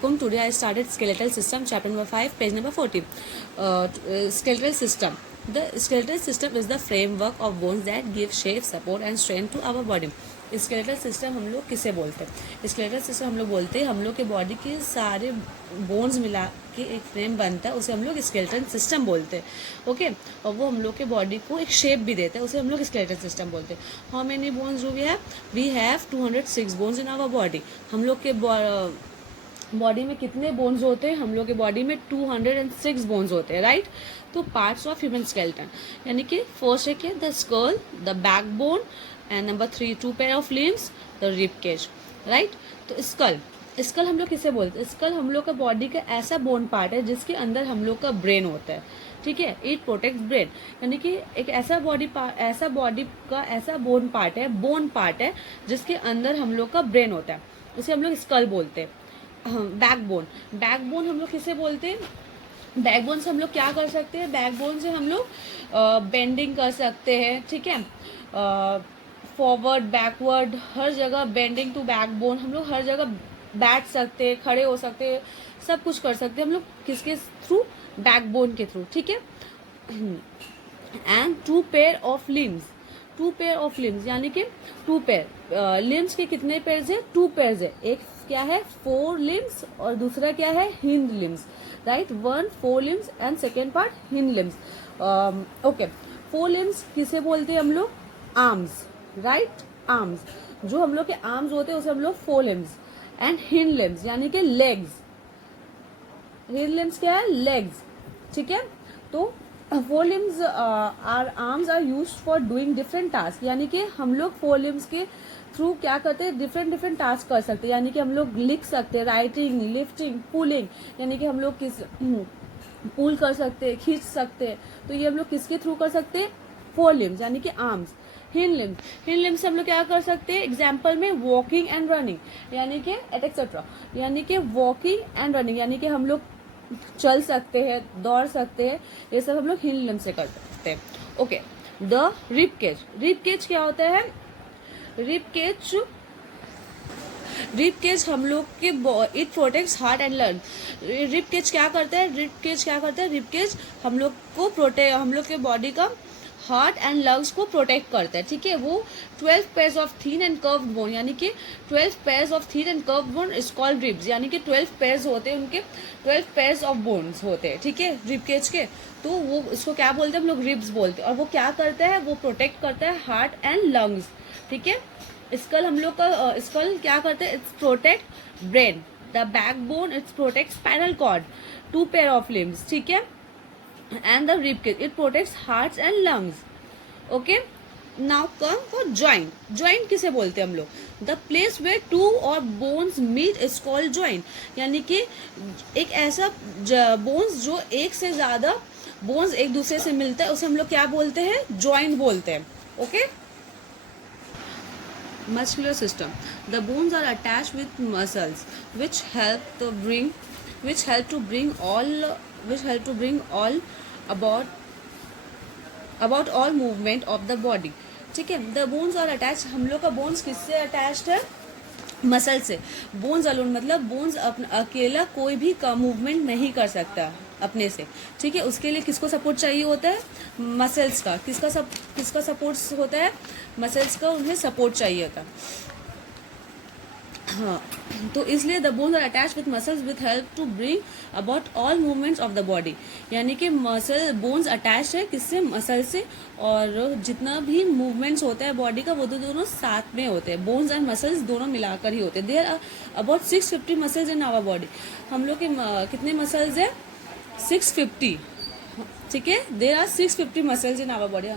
Today I started skeletal system, chapter number 5, page number 14. Skeletal system. The skeletal system is the framework of bones that give shape, support and strength to our body. Skeletal system हम लोग किसे बोलते हैं? Skeletal system हम लोग बोलते हैं हम लोग के बॉडी के सारे बोन्स मिला के एक फ्रेम बनता है, उसे हम लोग स्केलेटल सिस्टम बोलते हैं. ओके, और वो हम लोग के बॉडी को एक शेप भी देता है, उसे हम लोग स्केलेटल सिस्टम बोलते हैं. How many bones do we have 206 bones in our body. हम लोग के बॉडी में कितने बोन्स होते हैं? हम लोग के बॉडी में 206 बोन्स होते हैं, राइट. तो पार्ट्स ऑफ ह्यूमन स्केलेटन, यानी कि फर्स्ट है क्या? The skull, the backbone, and number 3 2 pair of limbs, the rib cage, right. तो स्कल हम लोग किसे बोलते हैं? स्कल हम लोग का बॉडी का ऐसा बोन पार्ट है जिसके अंदर हम लोग का ब्रेन होता है, ठीक है. इट प्रोटेक्ट ब्रेन, यानी कि एक ऐसा बॉडी का ऐसा बोन पार्ट है जिसके अंदर हम लोग का ब्रेन होता है, उसे हम लोग स्कल बोलते हैं. बैकबोन हम लोग किसे बोलते हैं? बैकबोन से हम लोग क्या कर सकते हैं? बैकबोन से हम लोग बेंडिंग कर सकते हैं, ठीक है. फॉरवर्ड, बैकवर्ड, हर जगह बेंडिंग टू बैकबोन. हम लोग हर जगह बैठ सकते हैं, खड़े हो सकते हैं, सब कुछ कर सकते हैं हम लोग किसके थ्रू? बैकबोन के थ्रू, ठीक है. एंड 2 पेयर ऑफ लिम्स, यानी कि 2 पेयर. लिम्स के कितने पेयर्स है? 2 पेयर्स है. एक क्या है? 4 लिम्स और दूसरा क्या है? Hind limbs, right. 1 4 limbs and second part hind limbs. Okay, 4 limbs किसे बोलते हैं हम लोग? Arms, right. आर्म्स, जो हम लोग के आर्म्स होते हैं उसे हम लोग 4 लिम्स. एंड हिंड लिम्स यानी कि लेग्स. हिंड लिम्स क्या है? लेग्स, ठीक है. तो 4 limbs arms are used for doing different task, यानी कि हम लोग 4 लिम्स के थ्रू क्या करते हैं? डिफरेंट टास्क कर सकते हैं, यानी कि हम लोग लिख सकते हैं, राइटिंग, लिफ्टिंग, पुलिंग, यानी कि हम लोग पुल कर सकते हैं, खींच सकते हैं. तो ये हम लोग किसके थ्रू कर सकते हैं? 4 लिम्स यानी कि आर्म्स. हिंड लिम्स से हम लोग क्या कर सकते हैं? एग्जाम्पल में वॉकिंग एंड रनिंग, यानी कि एक्सेट्रा, यानी कि वॉकिंग एंड रनिंग, यानी कि हम लोग चल सकते हैं, दौड़ सकते हैं, ये सब हम लोग हिंड लिम्स से कर सकते हैं. ओके, द रिब केज क्या होता है? रिब केज हम लोग के it protects heart and lung. Rib cage क्या करता है? रिब केज हम लोग के बॉडी का हार्ट एंड लंग्स को प्रोटेक्ट करता है, ठीक है. वो 12 pairs of thin and curved bone, यानी कि 12 pairs of thin and curved bone is called ribs, यानी कि 12 पेयर्स होते हैं, उनके 12 पेयर्स ऑफ बोन्स होते हैं, ठीक है, रिब केज के. तो वो इसको क्या बोलते हैं? हम लोग रिब्स बोलते हैं. और वो क्या करता है? वो प्रोटेक्ट करता है हार्ट एंड लंग्स, ठीक है. स्कल हम लोग का स्कल क्या करते हैं? It's protect brain. The backbone it's protect spinal cord, 2 pair of limbs, ठीक है. And the rib cage, it protects hearts and lungs. Okay, now come for joint किसे बोलते हैं हम लोग? The place where 2 or bones meet is called joint, यानी कि एक ऐसा बोन्स जो एक से ज्यादा बोन्स एक दूसरे से मिलता है उसे हम लोग क्या बोलते हैं? जॉइंट बोलते हैं. Okay, muscular system. The bones are attached with muscles which help to bring all about all movement of the body, ठीक है. The bones are attached, हम लोग का बोन्स किससे अटैच्ड है? मसल से. बोन्स अलोन मतलब बोन्स अकेला कोई भी का मूवमेंट नहीं कर सकता अपने से, ठीक है. उसके लिए किसको सपोर्ट चाहिए होता है? मसल्स का. किसका सपोर्ट होता है? मसल्स का, उन्हें सपोर्ट चाहिए होता. हाँ, तो इसलिए the bones are attached with muscles with help to bring about all movements of the body, यानी कि बोन्स अटैच्ड है किससे? मसल से. और जितना भी मूवमेंट्स होता है बॉडी का वो दोनों साथ में होते हैं. बोन्स एंड मसल्स दोनों मिलाकर ही होते हैं. There are about 650 muscles in our body. हम लोग के कितने मसल्स है? 650, ठीक है. There are 650 muscles in our body.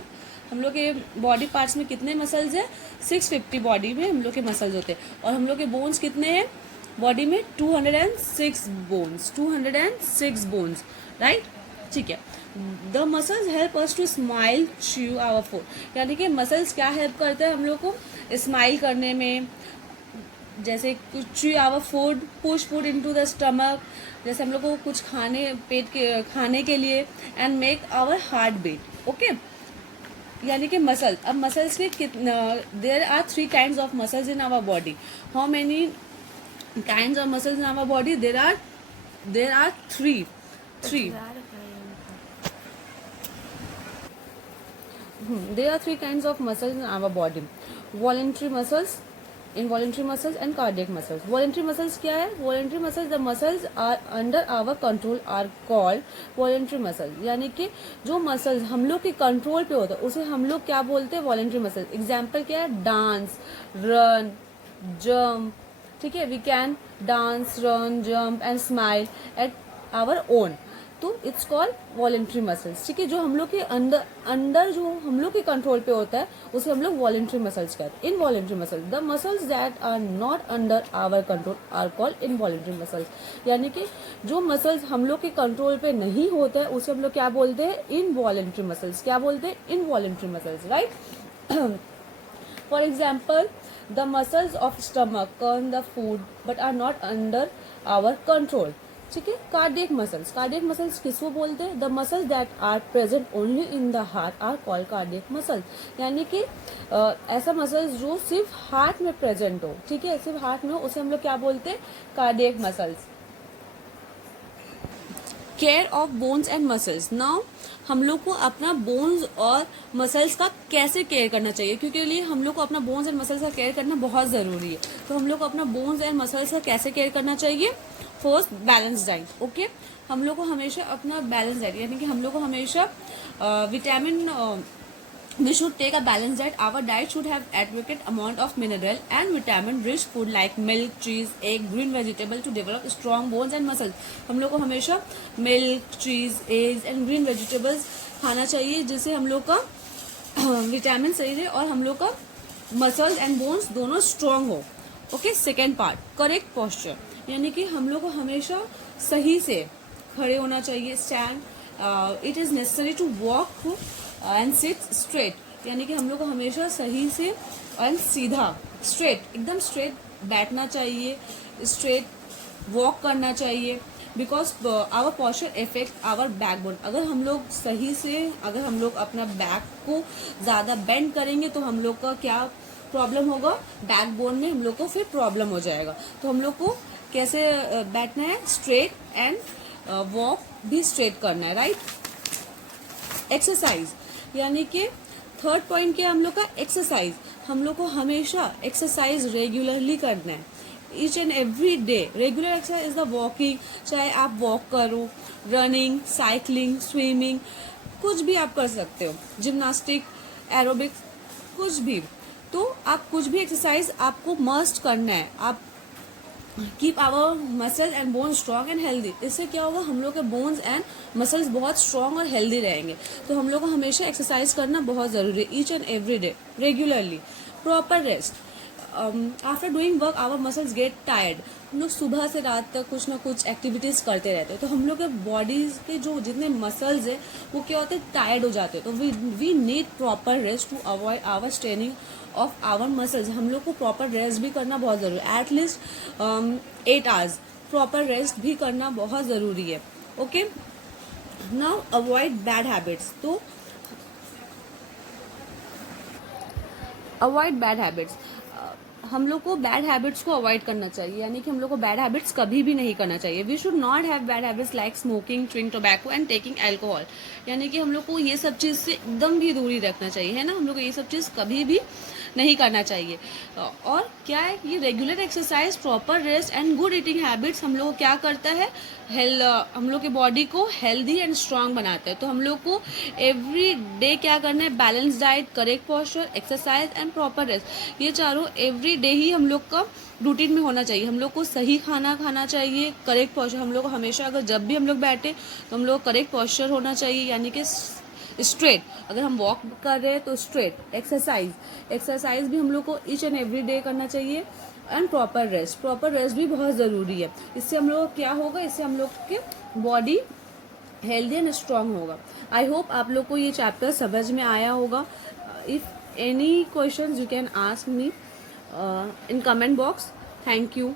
हम लोग के बॉडी पार्ट्स में कितने मसल्स है? 650 बॉडी में हम लोग के मसल्स होते हैं. और हम लोग के बोन्स कितने हैं बॉडी में? 206 बोन्स, राइट, ठीक है. The muscles help us to smile, chew our food, यानी कि मसल्स क्या हेल्प करते हैं हम लोग को स्माइल करने में? जैसे chew our food, push food into the stomach, जैसे हम लोग को कुछ खाने के लिए. And make our heart beat. Okay, यानी कि मसल. अब मसल्स के there are 3 kinds of muscles in our body. How many kinds of muscles in our body, there are three. There are three kinds of muscles in our body: voluntary muscles, involuntary muscles and cardiac muscles. Voluntary muscles क्या है? Voluntary muscles, the muscles are under our control are called voluntary muscles. यानी कि जो muscles हम लोग के control पे होता है उसे हम लोग क्या बोलते हैं? voluntary muscles. एग्जाम्पल क्या है? Dance, run, jump. ठीक है, we can dance, run, jump and smile at our own. तो इट्स कॉल्ड वॉलेंट्री मसल्स. ठीक है, जो हम लोग के अंदर जो हम लोग के कंट्रोल पे होता है उसे हम लोग वॉलेंट्री मसल्स कहते हैं. Involuntary muscles, the muscles that are not under our control are called involuntary muscles. यानी कि जो मसल्स हम लोग के कंट्रोल पे नहीं होता है उसे हम लोग क्या बोलते हैं? Involuntary muscles. क्या बोलते हैं? Involuntary muscles, right. For example, the muscles of stomach churn the food but are not under our control. ठीक है. कार्डियक मसल्स किसको बोलते हैं? The muscles that are present only in the heart are called cardiac muscles. यानी कि ऐसा muscles जो सिर्फ हार्ट में प्रेजेंट हो. ठीक है, सिर्फ हार्ट में हो उसे हम लोग क्या बोलते हैं? Cardiac muscles. Care of bones and muscles. Now हम लोग को अपना बोन्स और मसल्स का कैसे केयर करना चाहिए, क्योंकि लिए हम लोग को अपना बोन्स एंड मसल्स का केयर करना बहुत ज़रूरी है. तो हम लोग को अपना बोन्स एंड मसल्स का कैसे केयर करना चाहिए? First, balance diet. ओके, हम लोग को हमेशा अपना बैलेंस डाइट यानी कि हम लोग को हमेशा vitamin we should take a balanced diet. Our diet should have adequate amount of mineral and vitamin rich food like milk, cheese, egg, green vegetable to develop strong bones and muscles. हम लोग को हमेशा milk, cheese, eggs and green vegetables खाना चाहिए जिससे हम लोग का विटामिन सही रहे और हम लोग का मसल्स एंड बोन्स दोनों स्ट्रांग हो. Okay, second part, correct posture. यानी कि हम लोग को हमेशा सही से खड़े होना चाहिए. Stand, it is necessary to walk and sit straight. यानी कि हम लोग को हमेशा सही से एंड सीधा, स्ट्रेट, एकदम स्ट्रेट बैठना चाहिए, स्ट्रेट वॉक करना चाहिए. Because our posture effect our backbone. अगर हम लोग सही से अगर हम लोग अपना बैक को ज़्यादा बेंड करेंगे तो हम लोग का क्या प्रॉब्लम होगा? बैकबोन में हम लोग को फिर प्रॉब्लम हो जाएगा. तो हम लोग को कैसे बैठना है? स्ट्रेट एंड वॉक भी स्ट्रेट करना है, राइट. एक्सरसाइज, यानी कि थर्ड पॉइंट क्या है हम लोग का? एक्सरसाइज. हम लोग को हमेशा एक्सरसाइज रेगुलरली करना है. Each and every day regular exercise is the walking. चाहे आप वॉक करो, रनिंग, साइकिलिंग, स्विमिंग, कुछ भी आप कर सकते हो, जिम्नास्टिक, एरोबिक्स, कुछ भी. तो आप कुछ भी एक्सरसाइज आपको मस्ट करना है. आप keep our muscle and bones strong and healthy. इससे क्या होगा? हम लोग के बोन्स एंड मसल्स बहुत स्ट्रॉन्ग और हेल्दी रहेंगे. तो हम लोग को हमेशा एक्सरसाइज करना बहुत ज़रूरी है, each and every day, regularly. Proper rest. After doing work hour muscles get tired. हम लोग सुबह से रात तक कुछ ना कुछ एक्टिविटीज़ करते रहते हैं तो हम लोग के बॉडीज के जो जितने मसल्स है वो क्या होते हैं? टायर्ड हो जाते हैं. तो we need proper rest to avoid our straining of our muscles. हम लोग को प्रॉपर रेस्ट भी करना बहुत ज़रूरी है. एटलीस्ट 8 आवर्स प्रॉपर रेस्ट भी करना बहुत ज़रूरी है. Okay, now avoid bad habits. तो अवॉइड बैड हैबिट्स, हम लोग को बैड हैबिट्स को अवॉइड करना चाहिए. यानी कि हम लोग को बैड हैबिट्स कभी भी नहीं करना चाहिए. We should not have bad habits like smoking, chewing tobacco and taking alcohol. यानी कि हम लोग को ये सब चीज़ से एकदम भी दूरी रखना चाहिए, है ना. हम लोग को ये सब चीज़ कभी भी नहीं करना चाहिए. और क्या है? ये regular exercise, proper rest and good eating habits हम लोग को क्या करता है? हम लोग के बॉडी को हेल्दी एंड स्ट्रांग बनाता है. तो हम लोग को एवरी डे क्या करना है? Balance diet, correct posture, exercise and proper rest. ये चारों एवरी डे ही हम लोग का रूटीन में होना चाहिए. हम लोग को सही खाना खाना चाहिए, करेक्ट पोस्चर. हम लोग को हमेशा अगर जब भी हम लोग बैठे तो हम लोग करेक्ट पोस्चर होना चाहिए, यानी कि स्ट्रेट. अगर हम वॉक कर रहे हैं तो स्ट्रेट. एक्सरसाइज भी हम लोग को ईच एंड एवरी डे करना चाहिए. एंड प्रॉपर रेस्ट भी बहुत ज़रूरी है. इससे हम लोग क्या होगा? इससे हम लोग के बॉडी हेल्दी एंड स्ट्रांग होगा. आई होप आप लोग को ये चैप्टर समझ में आया होगा. If any question you can ask me in comment box. Thank you.